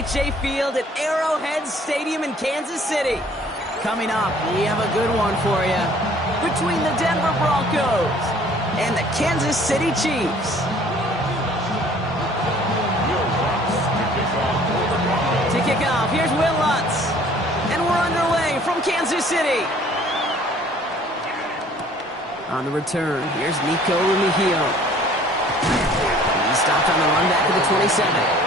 NRHA Field at Arrowhead Stadium in Kansas City. Coming up, we have a good one for you. Between the Denver Broncos and the Kansas City Chiefs. To kick off, here's Will Lutz. And we're underway from Kansas City. On the return, here's Nico Rumihio. He stopped on the run back at the 27.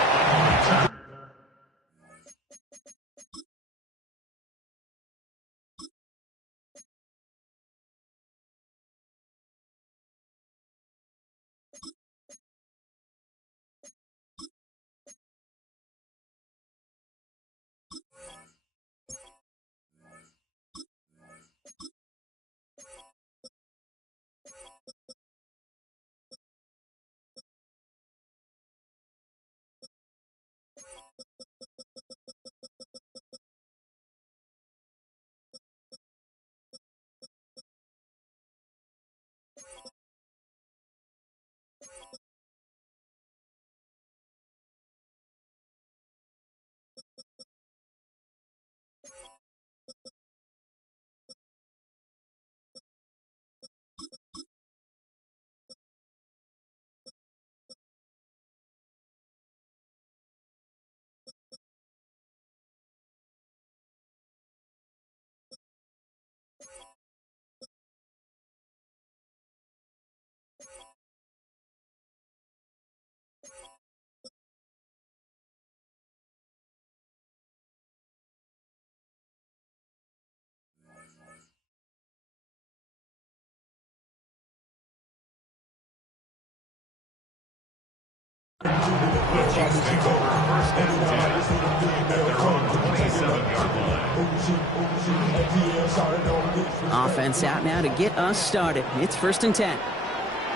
Offense out now to get us started. It's 1st and 10.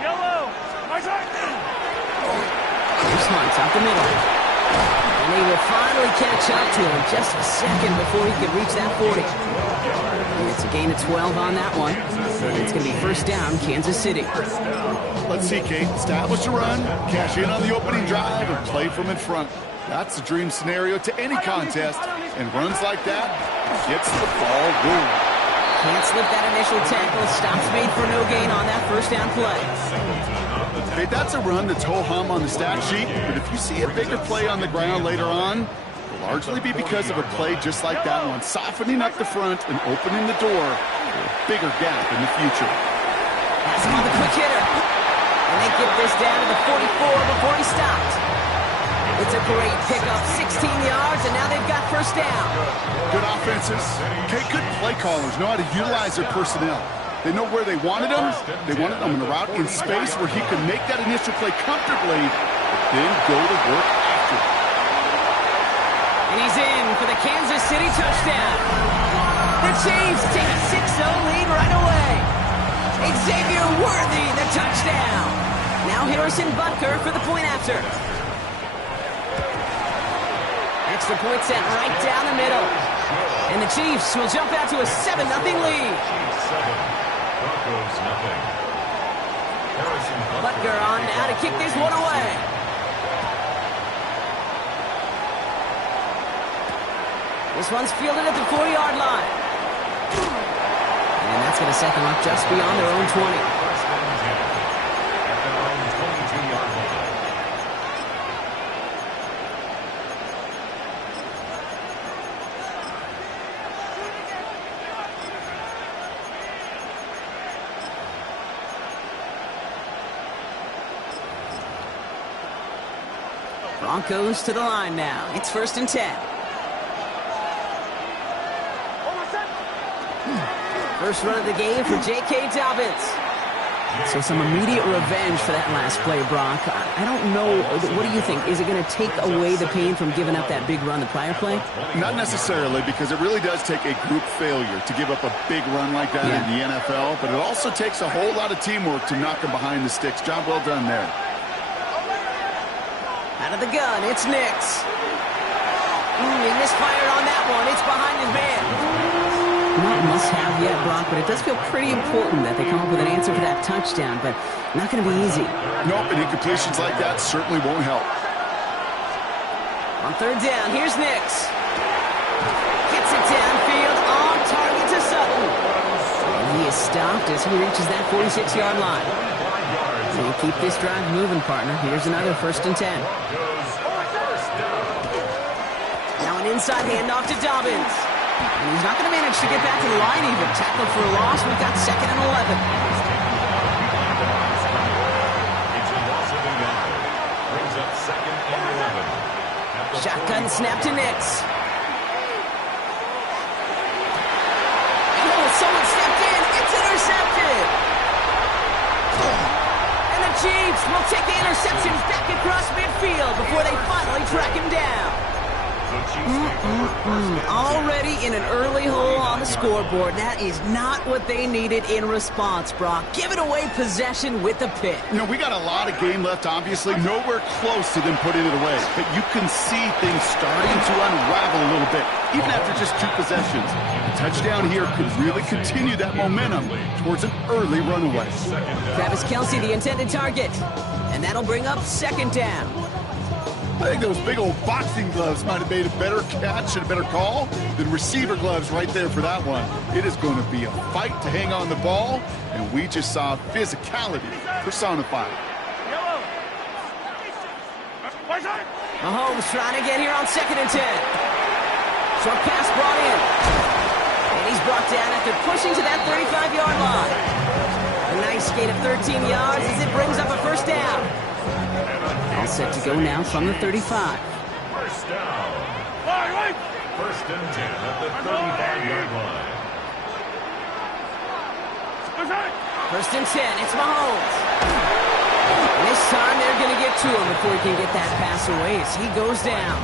Yellow! Here's Hunt up the middle. And they will finally catch up to him just a second before he could reach that 40. It's a gain of 12 on that one. And it's going to be 1st down, Kansas City. Let's see, Kate. Establish a run, cash in on the opening drive, and play from in front. That's the dream scenario to any contest. And runs like that gets the ball going. Can't slip that initial tackle. Stop speed for no gain on that 1st down play. Hey, that's a run that's ho-hum on the stat sheet, but if you see a bigger play on the ground later on, it'll largely be because of a play just like that one, softening up the front and opening the door for a bigger gap in the future. Pass him on the quick hitter. And they get this down to the 44 before he stopped. It's a great pickup, 16 yards, and now they've got 1st down. Good offenses. Okay, good play callers know how to utilize their personnel. They know where they wanted him. They wanted him in a route in space where he could make that initial play comfortably, but then go to work after. And he's in for the Kansas City touchdown. The Chiefs take a 6-0 lead right away. Xavier Worthy, the touchdown. Now Harrison Butker for the point after. Extra point set right down the middle. And the Chiefs will jump out to a 7-0 lead. Butker on now to kick this one away. This one's fielded at the 40-yard line. And that's going to set them up just beyond their own 20. Broncos to the line now. It's 1st and 10. First run of the game for J.K. Dobbins. So some immediate revenge for that last play, Brock. I don't know. What do you think? Is it going to take away the pain from giving up that big run the prior play? Not necessarily, because it really does take a group failure to give up a big run like that in the NFL. But it also takes a whole lot of teamwork to knock them behind the sticks. Job well done there. Out of the gun, it's Nix. He misfired on that one. It's behind his man. Not must-have yet, Brock, but it does feel pretty important that they come up with an answer for that touchdown, but not going to be easy. Nope, and incompletions like that certainly won't help. On third down, here's Nix. Gets it downfield, on target to Sutton. And he is stopped as he reaches that 46-yard line. So you keep this drive moving, partner. Here's another 1st and 10. Now an inside handoff to Dobbins. And he's not going to manage to get back to the line even. Tackled for a loss. We've got 2nd and 11. Shotgun snap to Nix. Oh, someone stepped in. It's intercepted. And the Chiefs will take the interceptions back across midfield before they finally track him down. Already in an early hole on the scoreboard. That is not what they needed in response, Brock. Giving away possession with a pick. You know, we got a lot of game left, obviously. Nowhere close to them putting it away. But you can see things starting to unravel a little bit, even after just 2 possessions. A touchdown here could really continue that momentum towards an early runaway. Travis Kelce, the intended target. And that'll bring up 2nd down. I think those big old boxing gloves might have made a better catch and a better call than receiver gloves right there for that one. It is going to be a fight to hang on the ball, and we just saw physicality personified. Mahomes trying to get here on 2nd and 10. Short pass brought in. And he's brought down after pushing to that 35-yard line. A nice gain of 13 yards as it brings up a 1st down. All set to go now from the 35. 1st down. 1st and 10 at the 35-yard line. 1st and 10, it's Mahomes. And this time they're going to get to him before he can get that pass away as he goes down.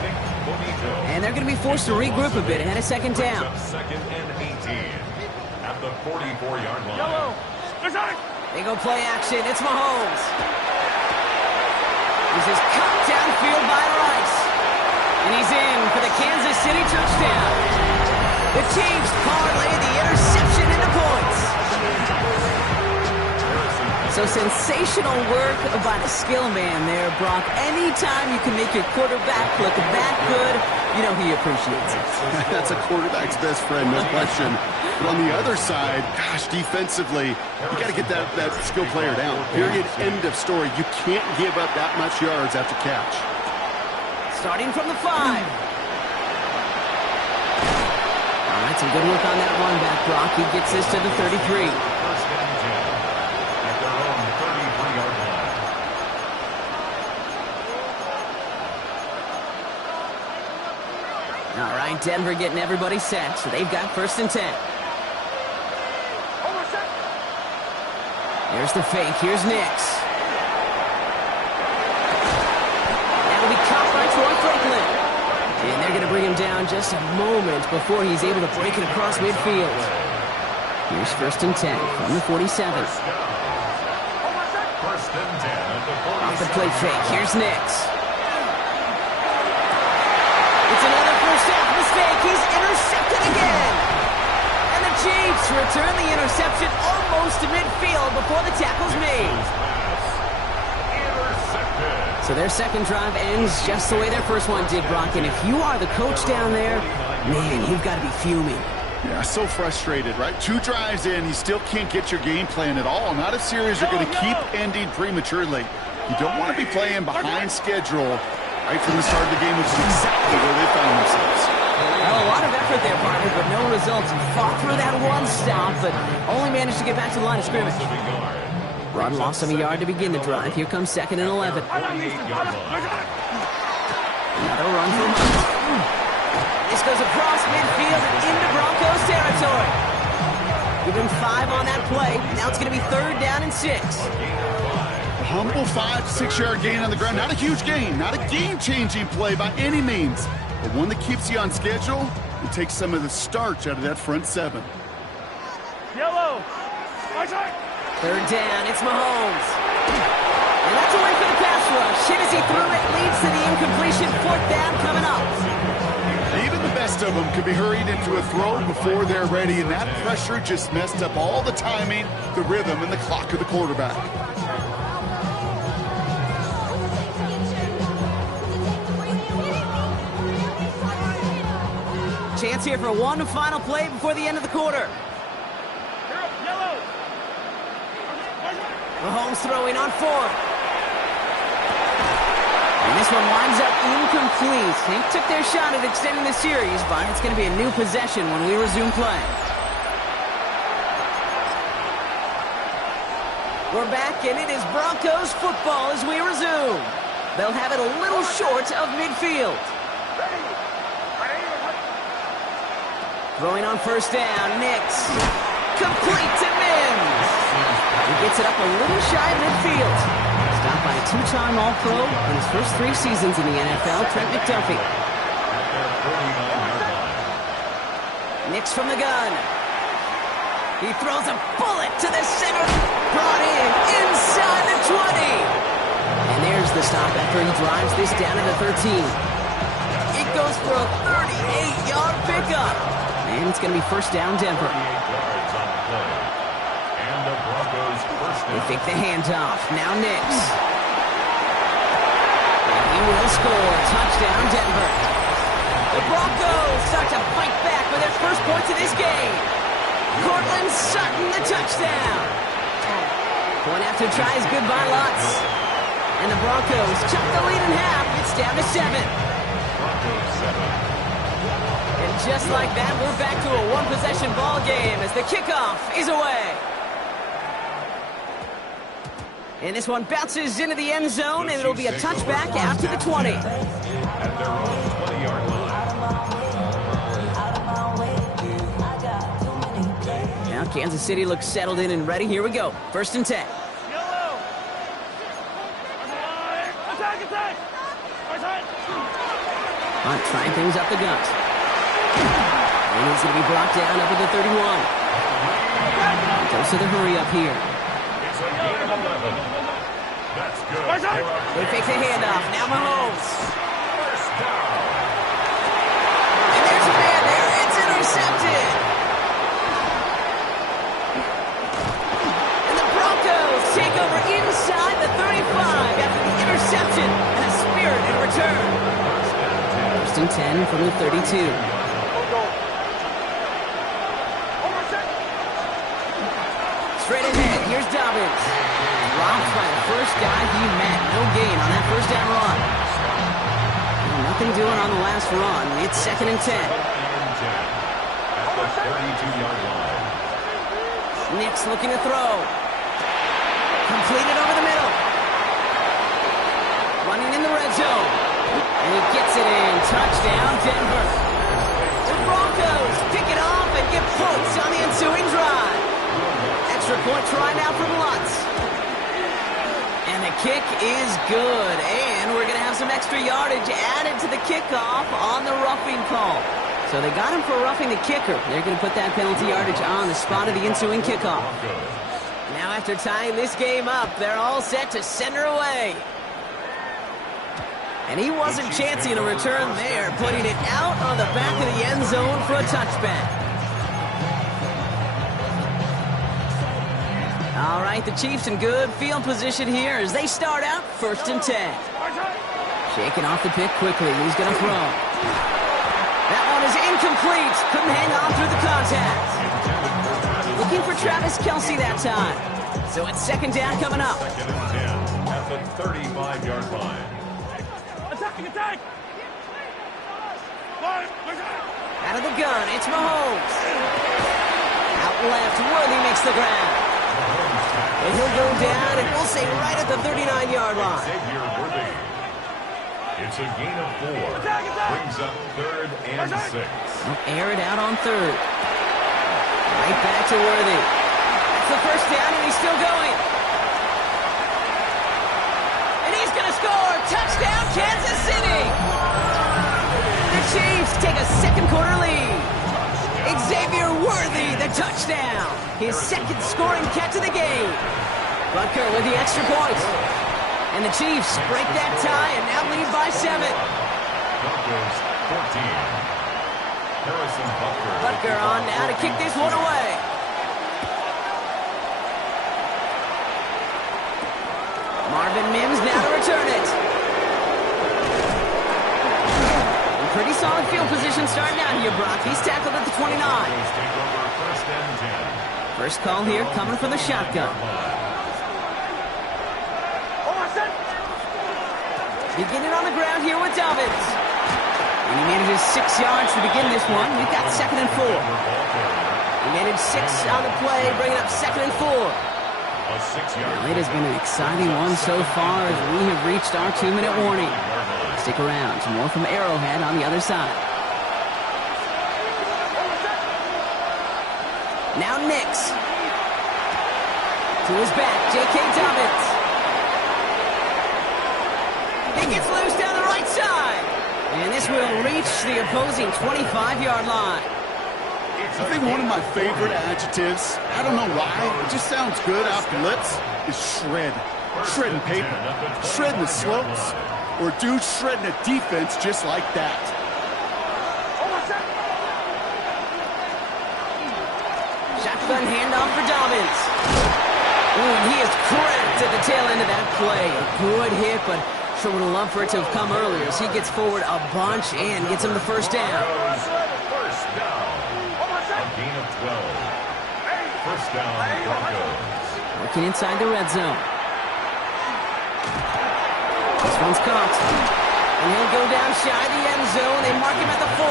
And they're going to be forced to regroup a bit ahead of 2nd down. 2nd and 18 at the 44-yard line. They go play action, it's Mahomes. This is cut downfield by Rice. And he's in for the Kansas City touchdown. The Chiefs parlay the interception into points. So sensational work by the skill man there, Brock. Anytime you can make your quarterback look that good, you know he appreciates it. That's a quarterback's best friend, no question. But on the other side, gosh, defensively, you got to get that skill player down. Period. End of story. You can't give up that much yards after catch. Starting from the 5. All right, some good work on that run back, Brock. He gets this to the 33. 1st and 10 at their own 33-yard line. All right, Denver getting everybody set, so they've got 1st and 10. There's the fake. Here's Nix. That'll be caught by Troy Franklin. And they're going to bring him down just a moment before he's able to break it across midfield. Here's 1st and 10 from the 47. 1st and 10 at the 47. Off the play fake. Here's Nix. It's another 1st half mistake. He's intercepted again. And the Chiefs return the interception almost to midfield before the tackle's made. So their 2nd drive ends just the way their 1st one did, Brock. And if you are the coach down there, man, you've got to be fuming. Yeah, so frustrated, right? 2 drives in, you still can't get your game plan at all. Not a series you're going to keep ending prematurely. You don't want to be playing behind schedule right from the start of the game, which is exactly where they found themselves. Well, a lot of effort there, partner, but no results. He fought through that one stop, but only managed to get back to the line of scrimmage. Run loss of a yard to begin the drive. Here comes 2nd and 11. Another run from Hunt. This goes across midfield and into Broncos territory. Give him 5 on that play. Now it's going to be 3rd down and 6. A humble 5 to 6 yard gain on the ground. Not a huge gain, not a game-changing play by any means, but one that keeps you on schedule and takes some of the starch out of that front 7. Yellow. 3rd down, it's Mahomes. And that's away for the pass rush. Hit as he threw it, leads to the incompletion. 4th down coming up. Even the best of them could be hurried into a throw before they're ready, and that pressure just messed up all the timing, the rhythm, and the clock of the quarterback. Chance here for one final play before the end of the quarter. Yellow. Mahomes throwing on fourth. And this one winds up incomplete. They took their shot at extending the series, but it's going to be a new possession when we resume play. We're back, and it is Broncos football as we resume. They'll have it a little short of midfield. Throwing on first down, Nix. Complete to Mims. He gets it up a little shy of midfield. Stopped by a two-time All-Pro in his first 3 seasons in the NFL, Trent McDuffie. Nix from the gun. He throws a bullet to the center. Brought in inside the 20. And there's the stop after he drives this down to the 13. It goes for a 38-yard pickup. And it's going to be first down Denver. They fake the handoff. Now Nix. And he will score. Touchdown Denver. The Broncos start to fight back with their first points of this game. Cortland Sutton, the touchdown. Point after tries good by Lutz. And the Broncos chop the lead in half. It's down to 7. And just like that, we're back to a one-possession ball game as the kickoff is away. And this one bounces into the end zone, and it'll be a touchback after the 20. At their own 20-yard line. Now Kansas City looks settled in and ready. Here we go. First and 10. Yellow. Attack. Hunt trying things up the gut. And he's going to be brought down up at the 31. Goes to the hurry up here. It's a gain of 11. That's good. They fake the handoff. Now Mahomes. First down. And there's a man there. It's intercepted. And the Broncos take over inside the 35 after the interception and a spirited return. First and 10 from the 32. Straight ahead, here's Dobbins. Dropped by the first guy he met. No gain on that first down run. Well, nothing doing on the last run. It's second and 10. At the 32-yard line. Nix looking to throw. Completed over the middle. Running in the red zone. And he gets it in. Touchdown, Denver. The Broncos pick it off and get points on the ensuing drive. Extra point try now from Lutz. And the kick is good. And we're going to have some extra yardage added to the kickoff on the roughing call. So they got him for roughing the kicker. They're going to put that penalty yardage on the spot of the ensuing kickoff. Now after tying this game up, they're all set to send her away. And he wasn't chancing a return there, putting it out on the back of the end zone for a touchback. All right, the Chiefs in good field position here as they start out first and 10. Shaking off the pick quickly. He's going to throw. That one is incomplete. Couldn't hang on through the contact. Looking for Travis Kelce that time. So it's second down coming up. Second and 10 at the 35-yard line. Attack! Out of the gun, it's Mahomes. Out left, Worthy makes the grab. And he'll go down, and we'll say right at the 39-yard line. It's a gain of 4. Brings up third and 6. We'll air it out on third. Right back to Worthy. That's the first down, and he's still going. And he's going to score. Touchdown, Kansas City. The Chiefs take a second quarter lead. Xavier Worthy, the touchdown. His second scoring catch of the game. Butker with the extra point. And the Chiefs break that tie and now lead by 7. Broncos 14. Harrison Butker. Butker on now to kick this one away. Marvin Mims now to return it. And pretty solid field position starting out here, Brock. He's tackled at the 29. First call here coming from the shotgun. Beginning on the ground here with Dobbins. And he manages 6 yards to begin this one. We've got 2nd and 4. He managed 6 on the play, bringing up 2nd and 4. Well, it has been an exciting one so far as we have reached our 2-minute warning. Stick around. Some more from Arrowhead on the other side. Now Nix. To his back, J.K. Dobbins. He gets loose down the right side. And this will reach the opposing 25-yard line. I think one of my favorite adjectives, I don't know why, it just sounds good off the lips, is shred. Shredding paper, shredding the slopes, or dude shredding a defense just like that. Shotgun handoff for Dobbins. Ooh, and he is cracked at the tail end of that play. A good hit, but sure would have loved for it to have come earlier as he gets forward a bunch and gets him the first down. First down. A gain of 12. First down, Broncos. Working inside the red zone. This one's caught. And he'll go down shy of the end zone. They mark him at the 4.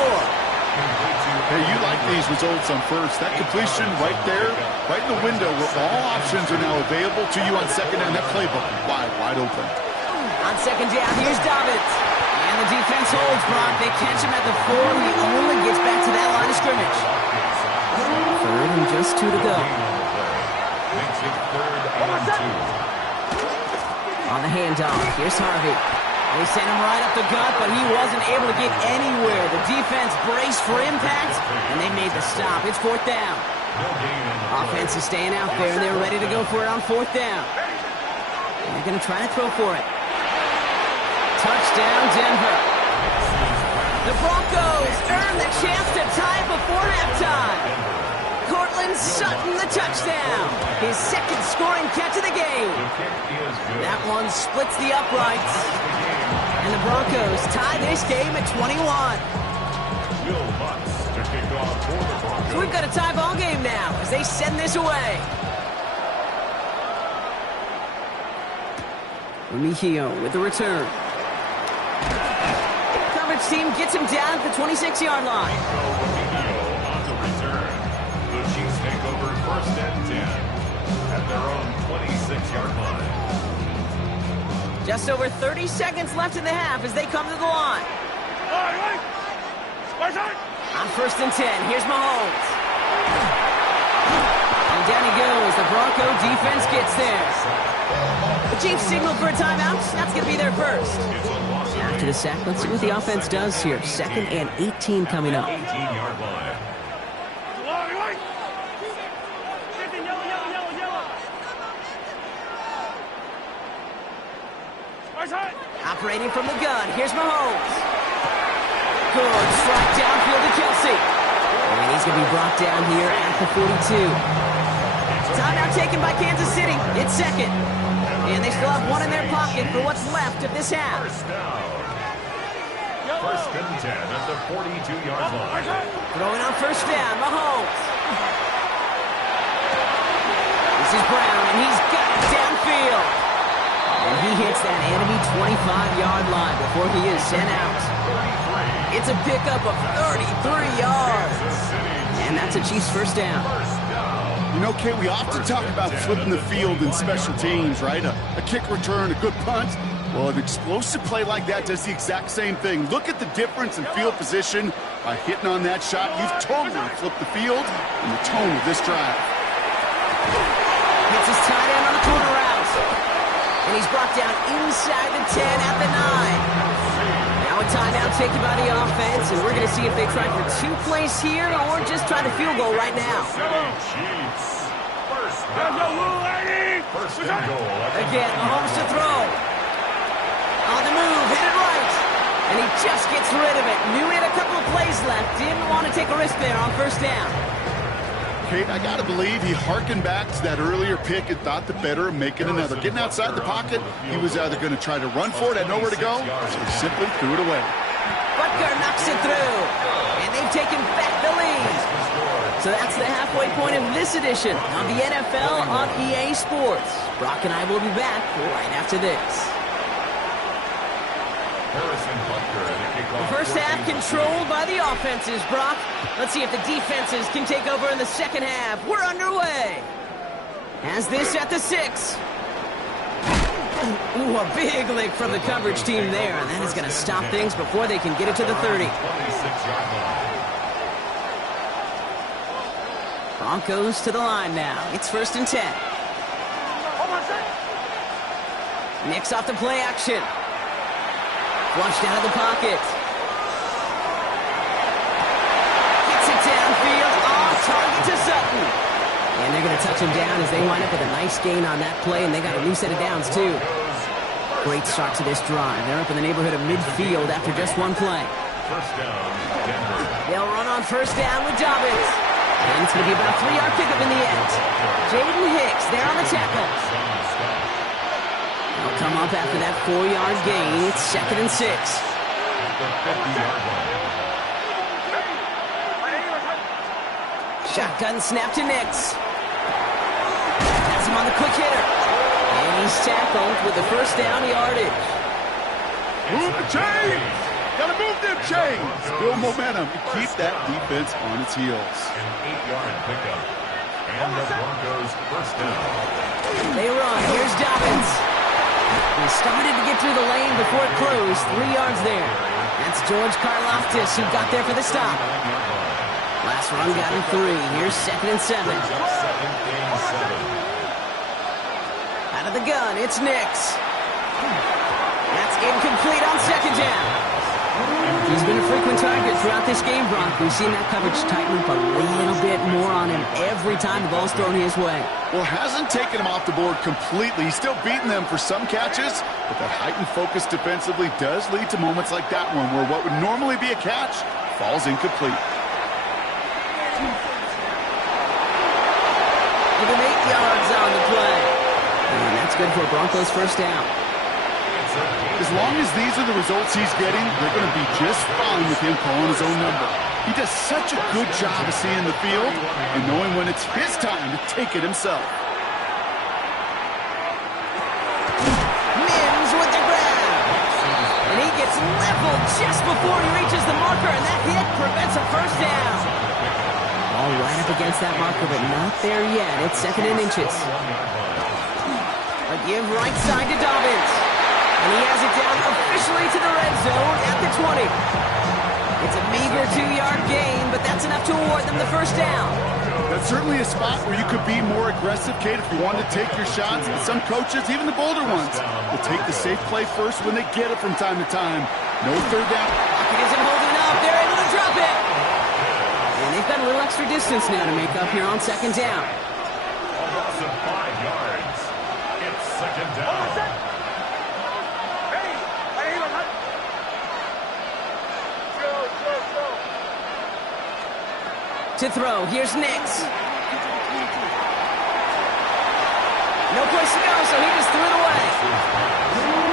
Hey, you like these results on first. That completion right there, right in the window where all options are now available to you on second down. That playbook wide open. On second down, here's Dobbins. And the defense holds, Brock. They catch him at the 4. He only gets back to that line of scrimmage. 3rd and just 2 to go. Makes it 3rd and 2. On the handoff, here's Harvey. They sent him right up the gut, but he wasn't able to get anywhere. The defense braced for impact, and they made the stop. It's 4th down. Offense is staying out there, and they're ready to go for it on 4th down. And they're going to try to throw for it. Touchdown, Denver. The Broncos earn the chance to tie before halftime. Cortland Sutton, the touchdown. His 2nd scoring catch of the game. That one splits the uprights. And the Broncos tie this game at 21. Will Butts to kick off for the Broncos. So we've got a tie ball game now as they send this away. Remigio with the return. Coverage team gets him down at the 26-yard line. On the return. The Chiefs take over 1st and 10 at their own 26-yard line. Just over 30 seconds left in the half as they come to the line. On 1st and 10, here's Mahomes. And down he goes. The Bronco defense gets there. The Chiefs signal for a timeout. That's going to be their first. After the sack, let's see what the offense does here. 2nd and 18 coming up. 18-yard line. Operating from the gun, here's Mahomes. Good strike downfield to Kelsey. And he's going to be brought down here at the 42. Timeout taken by Kansas City. It's 2nd. And they still have 1 in their pocket for what's left of this half. First down. 1st and 10 at the 42-yard line. Throwing on 1st down, Mahomes. This is Brown, and he's got it downfield. And he hits that enemy 25-yard line before he is sent out. It's a pickup of 33 yards. And that's a Chiefs first down. You know, Kate, we often talk about flipping the field in special teams, right? A kick return, a good punt. Well, an explosive play like that does the exact same thing. Look at the difference in field position. By hitting on that shot, you've totally flipped the field and the tone of this drive. Gets his tight end on the corner route. And he's brought down inside the 10 at the 9. Now a timeout taken by the offense, and we're going to see if they try for 2 plays here or just try the field goal right now. Chiefs. First and goal. Again, Mahomes to throw. On the move, hit it right. And he just gets rid of it. Knew he had a couple of plays left. Didn't want to take a risk there on 1st down. Kate, I got to believe he harkened back to that earlier pick and thought the better of making another. Getting outside the pocket, he was either going to try to run for it, had nowhere to go, so he simply threw it away. Butker knocks it through. And they've taken back the lead. So that's the halfway point of this edition of the NFL on EA Sports. Brock and I will be back right after this. The first half controlled by the offenses, Brock. Let's see if the defenses can take over in the second half. We're underway. Has this at the 6. Ooh, a big lick from the coverage team there, and that is going to stop things before they can get it to the 30. Broncos to the line now. It's 1st and 10. Knicks off the play action. Flushed out of the pocket. Gets it downfield. Target to Sutton. And they're going to touch him down as they wind up with a nice gain on that play, and they got a new set of downs, too. Great start to this drive. They're up in the neighborhood of midfield after just one play. First down, Denver. They'll run on first down with Dobbins. And it's going to be about a 3-yard pickup in the end. Jaden Hicks there on the tackle. They'll come up after that 4-yard gain. It's 2nd and 6. Shotgun snap to Nix. Has him on the quick hitter. And he's tackled with the first down yardage. Move the chains! Gotta move them chains! Build momentum and keep that defense on its heels. An 8-yard pickup. And the Broncos first down. They run. Here's Dobbins. He started to get through the lane before it closed. 3 yards there. That's George Karlaftis who got there for the stop. Last run got him 3. Here's 2nd and 7. Out of the gun, it's Nix. That's incomplete on 2nd down. He's been a frequent target throughout this game, Brock. We've seen that coverage tighten up a little bit more on him every time the ball's thrown his way. Well, hasn't taken him off the board completely. He's still beating them for some catches, but that heightened focus defensively does lead to moments like that one where what would normally be a catch falls incomplete. Give him 8 yards on the play. And that's good for Broncos first down. As long as these are the results he's getting, they're going to be just fine with him calling his own number. He does such a good job of seeing the field and knowing when it's his time to take it himself. Mims with the grab. And he gets leveled just before he reaches the marker, and that hit prevents a first down. All right up against that marker, but not there yet. It's 2nd and inches. A give right side to Dobbins. And he has it down officially to the red zone at the 20. It's a meager 2-yard gain, but that's enough to award them the first down. That's certainly a spot where you could be more aggressive, Kate, if you wanted to take your shots. And some coaches, even the bolder ones, will take the safe play first when they get it from time to time. No third down. Pocket isn't holding up. They're able to drop it. And they've got a little extra distance now to make up here on 2nd down. A loss of 5 yards. It's 2nd down. To throw, here's Nix. No place to go, so he just threw it away.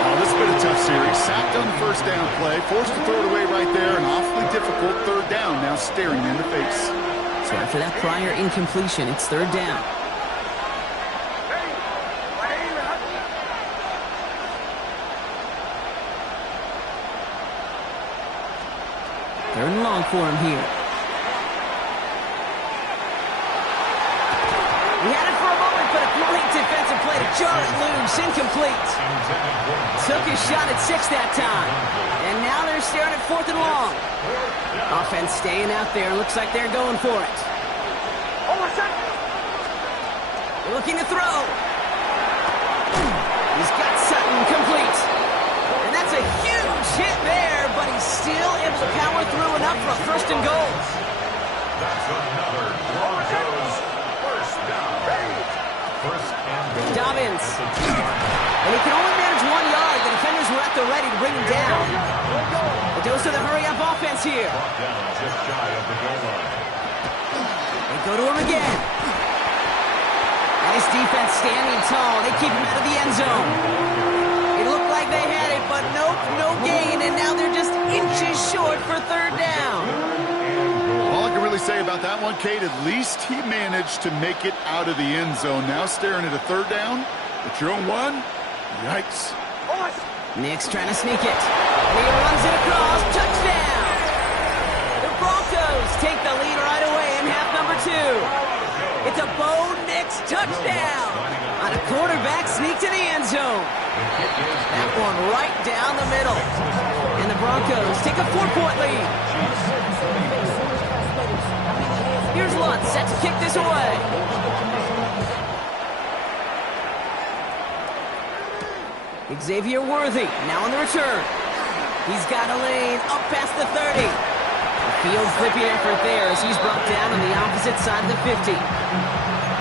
Oh, this has been a tough series. Sacked on the first down play, forced to throw it away right there, an awfully difficult 3rd down now staring in the face. So after that prior incompletion, it's 3rd down. Third and long for him here. He had it for a moment, but a great defensive play to jar it loose. Incomplete. Took his shot at 6 that time. And now they're staring at 4th and long. Offense staying out there. Looks like they're going for it. Looking to throw. He's got Sutton complete. And that's a huge hit there, but he's still able to power through enough for a 1st and goal. That's another Broncos first down. Dobbins. And he can only manage 1 yard. The defenders were at the ready to bring him down. The dose of the hurry-up offense here. Just shy of the goal line. They go to him again. Nice defense standing tall. They keep him out of the end zone. It looked like they had it, but nope, no gain. And now they're just inches short for third down. All I can really say about that one, Kate, at least he managed to make it out of the end zone. Now staring at a third down, but your own one, yikes. Nick's trying to sneak it. And he runs it across, touchdown. The Broncos take the lead right away in half number 2. It's a Bo Nix touchdown on a quarterback sneak to the end zone. That one right down the middle. And the Broncos take a 4-point lead. Here's Lutz set to kick this away. Xavier Worthy now on the return. He's got a lane up past the 30. A field-flipping effort there as he's brought down on the opposite side of the 50.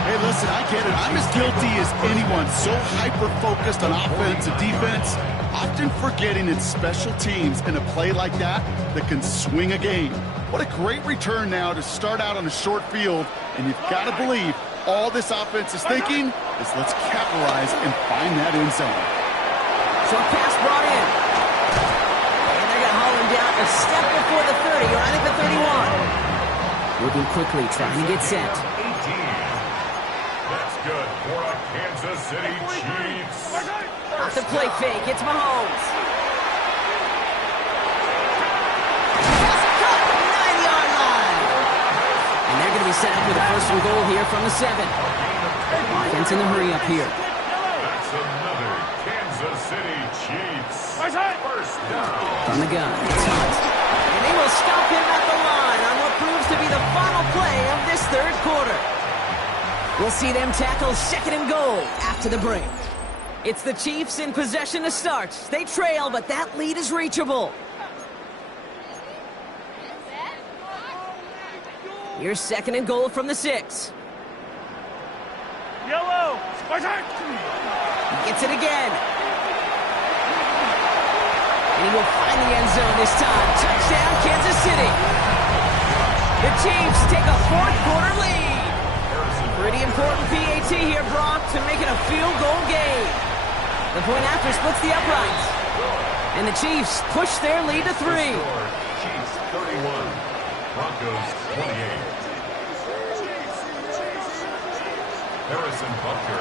Hey, listen, I get it. I'm as guilty as anyone. So hyper-focused on offense and defense, often forgetting it's special teams in a play like that can swing a game. What a great return now to start out on a short field, and you've got to believe all this offense is thinking is let's capitalize and find that end zone. Short pass brought in. And they're going to haul him down a step before the 30, right at the 31. Moving quickly, trying to get set. 18. That's good for a Kansas City Chiefs. Off the play fake, it's Mahomes. Pass cut, 9-yard line. And they're going to be set up with a first and goal here from the 7. Offense in the hurry up here. That's another Kansas City Chiefs. First down. From the gun, it's Hunt. And they will stop him at the line on what proves to be the final play of this third quarter. We'll see them tackle second and goal after the break. It's the Chiefs in possession to start. They trail, but that lead is reachable. Here's second and goal from the 6. Yellow. He gets it again. And he will find the end zone this time. Touchdown, Kansas City. The Chiefs take a fourth quarter lead. Pretty important PAT here, Brock, to make it a field goal game. The point after splits the uprights. And the Chiefs push their lead to 3. Chiefs 31, Broncos 28. Harrison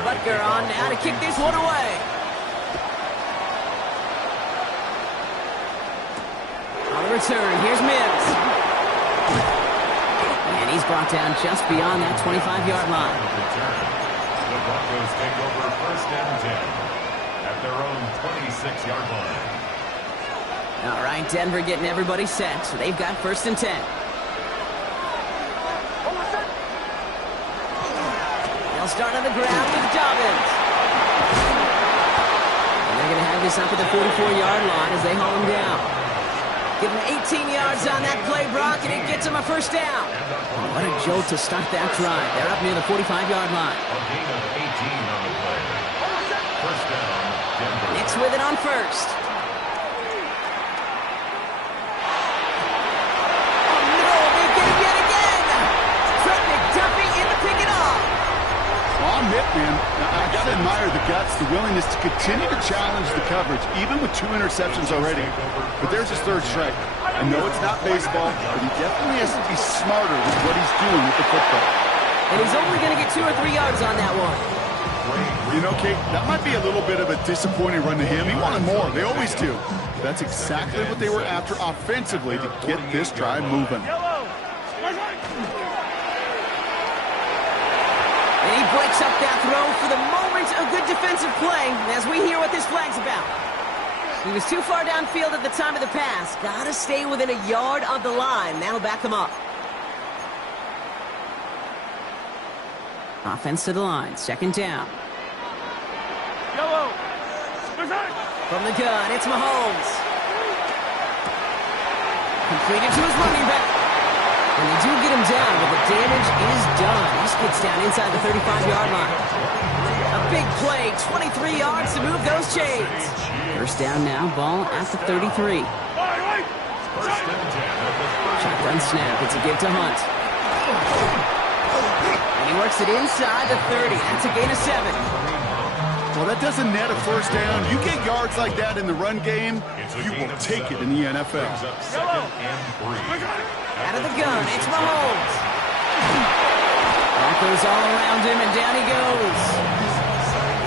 Butker on now to kick this one away. On the return, here's Mims. And he's brought down just beyond that 25-yard line. The Broncos take over first and 10 at their own 26-yard line. All right, Denver getting everybody set, so they've got first and 10. They'll start on the ground with Dobbins. And they're going to have this up at the 44-yard line as they haul him down. Give him 18 yards on that play, Brock, and it gets him a first down. Oh, what a jolt to start that drive. They're up near the 45-yard line. A gain of 18 on the play. First down, Denver. Knicks with it on first. Man, I got to admire the guts, the willingness to continue to challenge the coverage, even with 2 interceptions already. But there's his third strike. I know it's not baseball, but he definitely has to be smarter with what he's doing with the football. And he's only going to get 2 or 3 yards on that one. You know, Kate, that might be a little bit of a disappointing run to him. He wanted more. They always do. That's exactly what they were after offensively to get this drive moving. And he breaks up that throw for the moment. A good defensive play as we hear what this flag's about. He was too far downfield at the time of the pass. Got to stay within a yard of the line. That'll back him up. Offense to the line. Second down. Yellow. From the gun, it's Mahomes. Completed to his running back. And they do get him down, but the damage is done. He gets down inside the 35-yard line. A big play, 23 yards to move those chains. First down now, ball at the 33. Shotgun snap, it's a give to Hunt. And he works it inside the 30. That's a gain of 7. Well, that doesn't net a first down. You get yards like that in the run game, you will take it in the NFL. Out of the gun, it's Mahomes. Broncos all around him, and down he goes.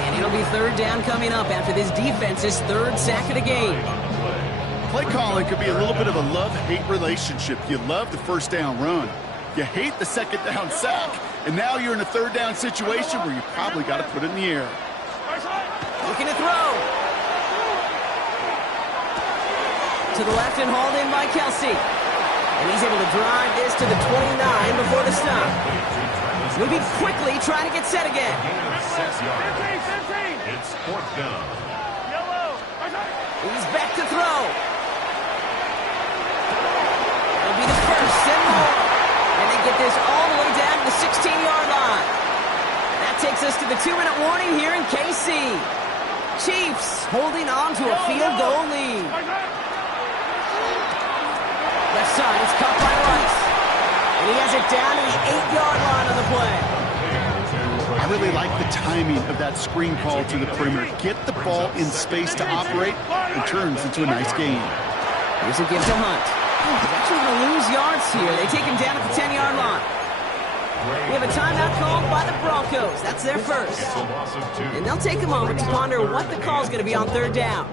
And it'll be third down coming up after this defense's third sack of the game. Play calling could be a little bit of a love-hate relationship. You love the first down run. You hate the second down sack. And now you're in a third down situation where you probably got to put it in the air. Looking to throw. To the left and hauled in by Kelsey. And he's able to drive this to the 29 before the stop. Moving quickly, trying to get set again. 15. It's fourth down. He's back to throw. It'll be the first and more. And they get this all the way down to the 16-yard line. That takes us to the 2-minute warning here in KC. Chiefs holding on to a field goal lead. Left side is caught by Rice. And he has it down to the 8-yard line on the play. I really like the timing of that screen call to the perimeter. Get the ball in space to operate and turns into a nice game. Here's a give to Hunt. He's actually going to lose yards here. They take him down at the 10-yard line. We have a timeout called by the Broncos. That's their first. And they'll take a moment to ponder what the call is going to be on third down.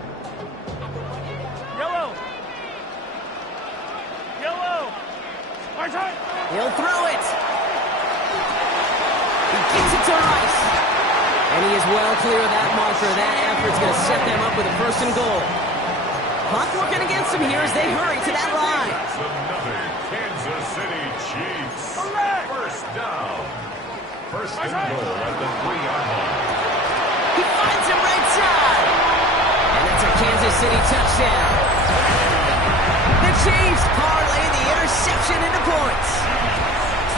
He'll throw it. He gets it to Rice. And he is well clear of that marker. That effort's going to set them up with a first and goal. Clock working against them here as they hurry to that line. Another Kansas City Chiefs. First down. First and goal at the 3-yard line. He finds him right side. And that's a Kansas City touchdown. The Chiefs parlay the interception into points.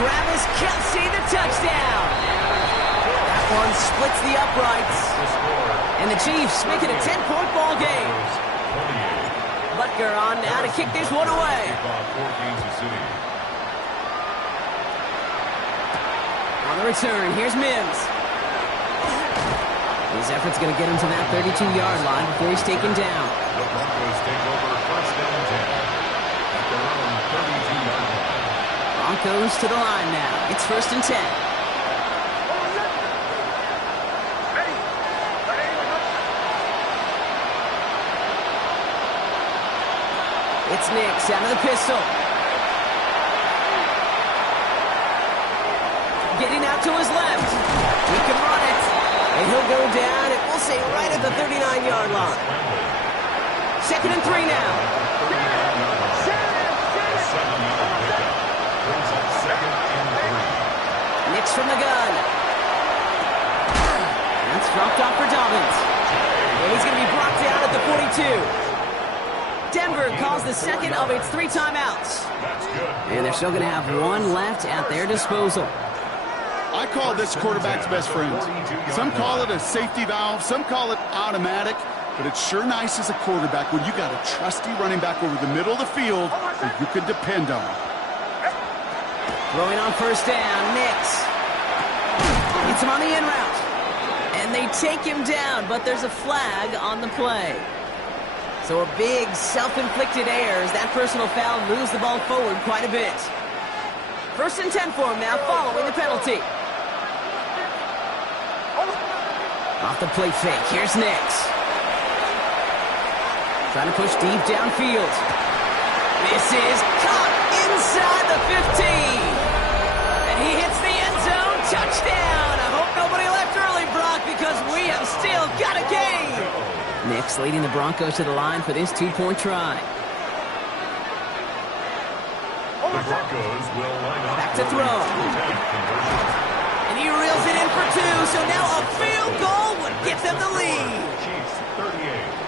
Travis Kelsey, the touchdown. That one splits the uprights. And the Chiefs make it a 10-point ball game. Butker on now to kick this one away. On the return, here's Mims. His effort's going to get him to that 32-yard line before he's taken down. The Broncos take over first and 10 at their own 32-yard line. Broncos to the line now. It's first and 10. It's Nix out of the pistol. Getting out to his left. He can run it. And he'll go down, and we'll say right at the 39-yard line. Second and 3 now. Nix from the gun. That's dropped off for Dobbins. And he's going to be brought down at the 42. Denver calls the second of its 3 timeouts. And they're still going to have one left at their disposal. I call this quarterback's best friend. Some call it a safety valve, some call it automatic, but it's sure nice as a quarterback when you got a trusty running back over the middle of the field that you can depend on. Throwing on first down, Nix. Gets him on the in route. And they take him down, but there's a flag on the play. So a big self-inflicted error as that personal foul moves the ball forward quite a bit. First and 10 for him now, following the penalty. Off the play fake, here's Nix. Trying to push deep downfield. This is caught inside the 15. And he hits the end zone, touchdown. I hope nobody left early, Brock, because we have still got a game. Nix leading the Broncos to the line for this 2-point try. The Broncos will line up. Back to throw. And he reels it in for 2, so now a field goal would get them the lead. Chiefs 38.